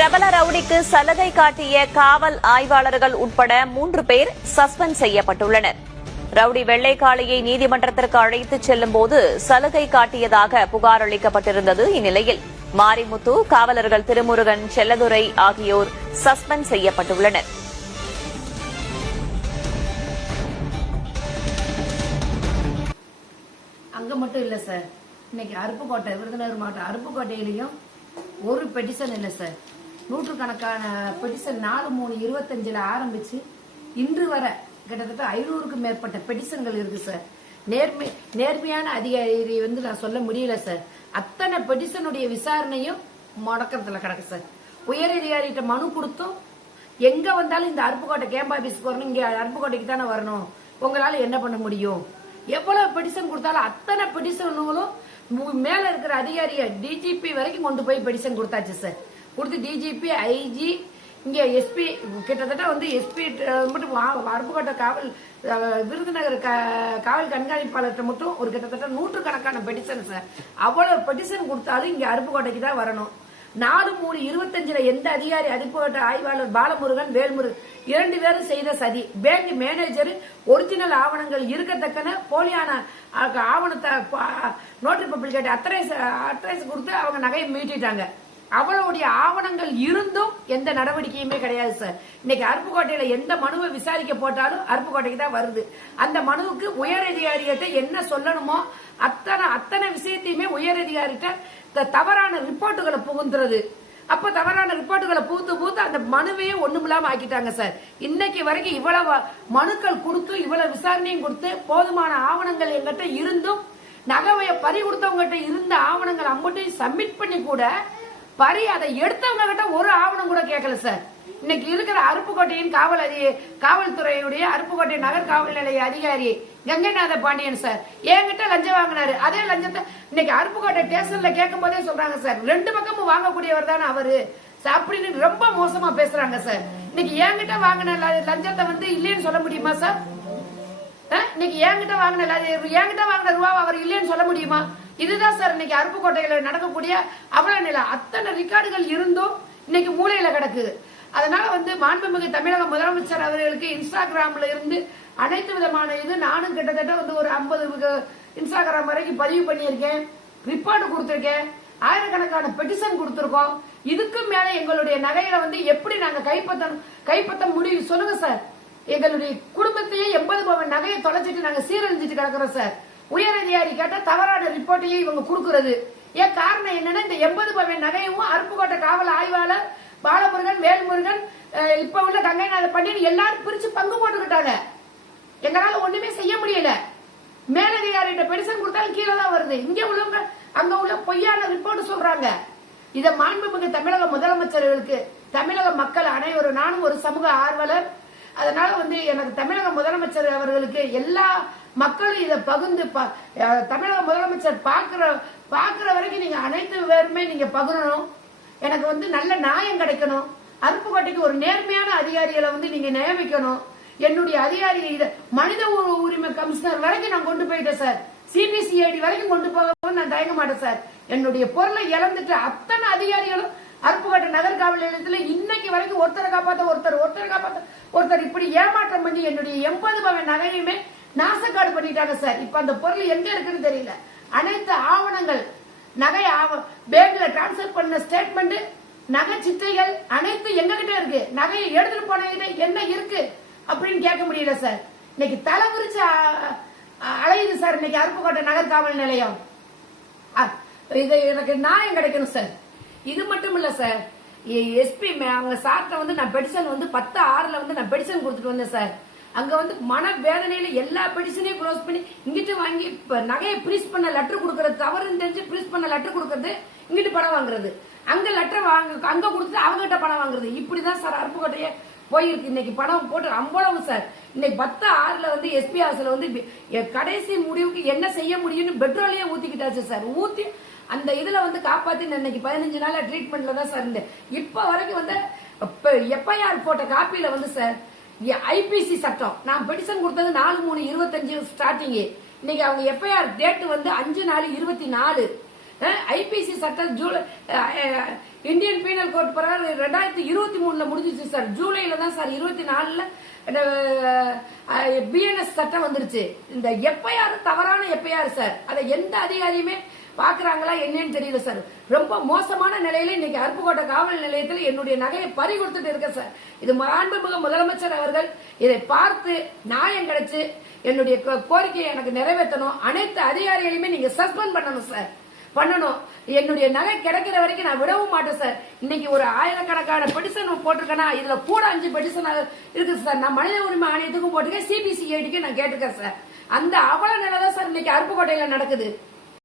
பிரபல ரவுடிக்கு சலுகை காட்டிய காவல் ஆய்வாளர்கள் உட்பட 3 பேர் சஸ்பெண்ட் செய்யப்பட்டுள்ளனர். ரவுடி வெள்ளைக்காளியை நீதிமன்றத்திற்கு அழைத்துச் செல்லும்போது சலுகை காட்டியதாக புகார் அளிக்கப்பட்டிருந்தது. இந்நிலையில் மாரிமுத்து, காவலர்கள் திருமுருகன், செல்லதுரை ஆகியோர் சஸ்பெண்ட் செய்யப்பட்டுள்ளனர். அங்க மட்டும் இல்ல சார், இன்னைக்கு அருப்புக்கோட்டை, விருதுநகர் மாவட்டம் அருப்புக்கோட்டையிலையும் ஒரு பெட்டிஷன் இல்லை சார். நூற்றுக்கணக்கான பெட்டிஷன் 4/3/25 ஆரம்பிச்சு இன்று வர கிட்டத்தட்ட 500க்கும் மேற்பட்ட பெட்டிஷன்கள் இருக்கு சார். நேர்மையான அதிகாரி நான் சொல்ல முடியல சார். அத்தனை பெட்டிஷனுடைய விசாரணையும் முடக்கத்துல கிடக்கு சார். உயர் அதிகாரிகிட்ட மனு கொடுத்தும் எங்க வந்தாலும் இந்த அருப்புக்கோட்டை கேம்ப் ஆபீஸ்க்கு வரணும், இங்க அருப்புக்கோட்டைக்கு தானே வரணும், உங்களால என்ன பண்ண முடியும்? எவ்வளவு பெட்டிஷன் கொடுத்தாலும் அத்தனை பெட்டிஷன்களும் மேல இருக்கிற அதிகாரிய டிஜிபி வரைக்கும் கொண்டு போய் பெட்டிஷன் கொடுத்தாச்சு சார். கொடுத்து டிஜிபி, ஐஜி, இங்க எஸ்பி, கிட்டத்தட்ட எஸ்பி மட்டும் அருப்புக்கோட்டை காவல் விருதுநகர் காவல் கண்காணிப்பாளர்கிட்ட மட்டும் ஒரு கிட்டத்தட்ட 100கணக்கான பெட்டிஷன் சார். அவ்வளவு பெட்டிஷன் கொடுத்தாலும் இங்க அருப்புக்கோட்டைக்கு தான் வரணும். 4/3/25 எந்த அதிகாரி, அருப்புக்கோட்டை ஆய்வாளர் பாலமுருகன், வேல்முருகன் 2 பேரும் செய்த சதி. பேங்க் மேனேஜர் ஒரிஜினல் ஆவணங்கள் இருக்கத்தக்கன போலியான ஆவணத்தை நோட்டரி பப்ளிகேட் அட்ரஸ் கொடுத்து அவங்க நகையை மீட்டிட்டாங்க. அவளுடைய ஆவணங்கள் இருந்தும் எந்த நடவடிக்கையுமே கிடையாது சார். இன்னைக்கு அருப்புக்கோட்டையில எந்த மனுவை விசாரிக்க போட்டாலும் அருப்புக்கோட்டைக்கு தான் வருது. அந்த மனுவுக்கு உயர் அதிகாரிகிட்ட என்ன சொல்லணுமோ அத்தனை விஷயத்தையுமே உயர் அதிகாரிகிட்ட தவறான ரிப்போர்ட்டுகளை புகுந்துறது. அப்ப தவறான ரிப்போர்ட்டுகளை பூத்து அந்த மனுவையே ஒண்ணுமில்லாம ஆக்கிட்டாங்க சார். இன்னைக்கு வரைக்கும் இவ்வளவு மனுக்கள் கொடுத்து இவ்வளவு விசாரணையும் கொடுத்து போதுமான ஆவணங்கள் எங்கிட்ட இருந்தும் நகையை பறி கொடுத்தவங்கிட்ட இருந்த ஆவணங்கள் அம்மட்டையும் சப்மிட் பண்ணி கூட பறி அதை எடுத்தவங்க கிட்ட ஒரு ஆவணம் கூட கேட்கல சார். இன்னைக்கு இருக்கிற அருப்புக்கோட்டையின் காவல்துறையுடைய அருப்புக்கோட்டை நகர் காவல் நிலைய அதிகாரி கங்கைநாத பாண்டியன் சார் என்கிட்ட லஞ்சம் வாங்கினாரு. அதே லஞ்சத்தை இன்னைக்கு அருப்புக்கோட்டை ஸ்டேஷன்ல கேட்கும் போதே சொல்றாங்க சார், 2 பக்கமும் வாங்கக்கூடியவர் தானே அவரு அப்படின்னு ரொம்ப மோசமா பேசுறாங்க சார். இன்னைக்கு என்கிட்ட வாங்கின லஞ்சத்தை இல்லைன்னு சொல்ல முடியுமா சார்? இன்னைக்கு என்கிட்ட வாங்கின ரூபா அவர் இல்லைன்னு சொல்ல முடியுமா? இதுதான் சார் இன்னைக்கு அருப்புக்கோட்டையில நடக்கக்கூடிய அவல நிலை. அத்தனை ரெக்கார்டுகள் இருந்தும் இன்னைக்கு மூலையில கிடக்குது. அதனால மாண்புமிகு தமிழக முதலமைச்சர் அவர்களுக்கு இன்ஸ்டாகிராம்ல இருந்து அனைத்து விதமான நானும் கிட்டத்தட்ட ஒரு 50 இன்ஸ்டாகிராம் வரைக்கும் பதிவு பண்ணியிருக்கேன், ரிப்போர்ட் கொடுத்திருக்கேன், ஆயிரக்கணக்கான பெட்டிஷன் கொடுத்திருக்கோம். இதுக்கு மேல எங்களுடைய நகையில எப்படி நாங்க கைப்பற்ற முடியும் சொல்லுங்க சார். எங்களுடைய குடும்பத்தையே 80 பவன் நகையை தொலைச்சிட்டு நாங்க சீரழிஞ்சிட்டு கிடக்குறோம் சார். உயர் அதிகாரி கேட்ட தவறான ரிப்போர்ட்டையும் இவங்க கொடுக்கறது. ஏன் காரணம் என்னன்னா, இந்த 80 பவன் நகையும் அருப்புக்கோட்டை காவல் ஆய்வாளர் பாலமுருகன், வேல்முருகன், இப்ப உள்ள கங்கைநாத பாண்டியன் எல்லாரும் பிரிச்சு பங்கு போட்டுக்கிட்டாங்க. எங்களால ஒண்ணுமே செய்ய முடியல. மேலதிகாரிகிட்ட பெடிஷன் கொடுத்தாலும் கீழே தான் வருது. இங்க உள்ளவங்க அங்க உள்ள பொய்யான ரிப்போர்ட் சொல்றாங்க. இத மாண்புமிகு தமிழக முதலமைச்சர்களுக்கு, தமிழக மக்கள் அனைவரும், நானும் ஒரு சமூக ஆர்வலர், அதனால எனக்கு தமிழக முதலமைச்சர் அவர்களுக்கு எல்லா மக்களும் இதை பகிர்ந்து தமிழக முதலமைச்சர் பாக்குற வரைக்கும் நீங்க அனைத்து பேருமே நீங்க பகிரணும். எனக்கு நல்ல நியாயம் கிடைக்கணும். அருப்புக்கோட்டைக்கு ஒரு நேர்மையான அதிகாரிகளை நீங்க நியமிக்கணும். என்னுடைய அதிகாரி மனித உரிமை கமிஷனர் வரைக்கும் நான் கொண்டு போயிட்டேன் சார். சிபிசிஐடி வரைக்கும் கொண்டு போக நான் தயங்க மாட்டேன் சார். என்னுடைய பொருளை இழந்துட்டு அத்தனை அதிகாரிகளும் அருப்புக்கோட்டை நகர் காவல் நிலையத்தில் இன்னைக்கு வரைக்கும் ஒருத்தரை காப்பாத்த ஒருத்தர் இப்படி ஏமாற்றம் பண்ணி என்னுடைய 80 பவன் நகையுமே நாசக்காடு பண்ணிட்டாங்க சார். இப்ப அந்த பொருள் எங்க இருக்குன்னு தெரியல. அனைத்து ஆவணங்கள், நகை பேங்க்ல டிரான்ஸ்பர் பண்ண ஸ்டேட்மெண்ட், நகை சித்தைகள் அனைத்து எங்க கிட்ட இருக்கு. நகையை எடுத்துட்டு போன என்ன இருக்கு அப்படின்னு கேட்க முடியல சார். இன்னைக்கு தலை விரிச்சு அலையுது சார் இன்னைக்கு அருப்புக்கோட்டை நகர் காவல் நிலையம். இது எனக்கு நியாயம் கிடைக்கணும் சார். இது மட்டும் இல்ல சார், எஸ்பி அவங்க சார்ட்ட நான் பெடிஷன் 10/6 நான் பெடிஷன் கொடுத்துட்டு வந்தேன் சார். அங்க மன வேதனையில எல்லா பெடிஷனையும் க்ளோஸ் பண்ணி இங்கிட்டு வாங்கி நகையை பிரீஸ் பண்ண லெட்டர் கொடுக்கறது, தவறுன்னு தெரிஞ்சு பிரீஸ் பண்ண லெட்டர் கொடுக்கறது, இங்கிட்டு பணம் வாங்குறது, அங்க லெட்டர் அங்க கொடுத்துட்டு அவங்ககிட்ட பணம் வாங்குறது. இப்படிதான் சார் அருப்புக்கோட்டையே போயிருக்கு. இன்னைக்கு பணம் போட்டு அம்பளவு சார். இன்னைக்கு 10/6 எஸ்பி ஆஃபீஸ்ல கடைசி முடிவுக்கு என்ன செய்ய முடியும்னு பெட்ரோலையே ஊத்திக்கிட்டாச்சு சார். ஊத்தி அந்த இதுல காப்பாத்தி இன்னைக்கு 15 நாள் ட்ரீட்மெண்ட்ல தான் சார் இருந்தேன். இப்ப வரைக்கும் எஃப்ஐஆர் போட்ட காப்பியில சார் ஐபிசி சட்டம் நான் பெடிஷன் கொடுத்தது 4/3/25 ஸ்டார்டிங். இன்னைக்கு அவங்க எஃப்ஐஆர் டேட் 5/4/24 ஐபிசி சட்டம் ஜூலை இந்தியன் பீனல் கோட் பிரகாரம் 2023 முடிஞ்சிச்சு சார். ஜூலைல தான் சார் 24ல பிஎன்எஸ் சட்டம் வந்துருச்சு. இந்த எஃப்ஐஆர் தவறான எஃப்ஐஆர் சார். அதை எந்த அதிகாரியுமே பாக்குறாங்களா என்னன்னு தெரியல சார். ரொம்ப மோசமான நிலையில இன்னைக்கு அருப்புக்கோட்டை காவல் நிலையத்தில் என்னுடைய நகையை பறி கொடுத்துட்டு இருக்க சார். இது மாண்புமிகு முதலமைச்சர் அவர்கள் இதை பார்த்து நியாயம் கிடைச்சு என்னுடைய கோரிக்கையை எனக்கு நிறைவேற்றணும். அனைத்து அதிகாரிகளையுமே நீங்க சஸ்பெண்ட் பண்ணணும் சார், பண்ணணும். என்னுடைய நகை கிடைக்கிற வரைக்கும் நான் விடவும் மாட்டேன் சார். இன்னைக்கு ஒரு ஆயிரக்கணக்கான பெட்டிஷன் போட்டிருக்கேன்னா இதுல கூட 5 பெட்டிஷன் இருக்கு சார். நான் மனித உரிமை ஆணையத்துக்கும் போட்டிருக்கேன், சிபிசிஐடிக்கும் நான் கேட்டிருக்கேன் சார். அந்த அவல நிலை தான் சார் இன்னைக்கு அருப்புக்கோட்டையில நடக்குது.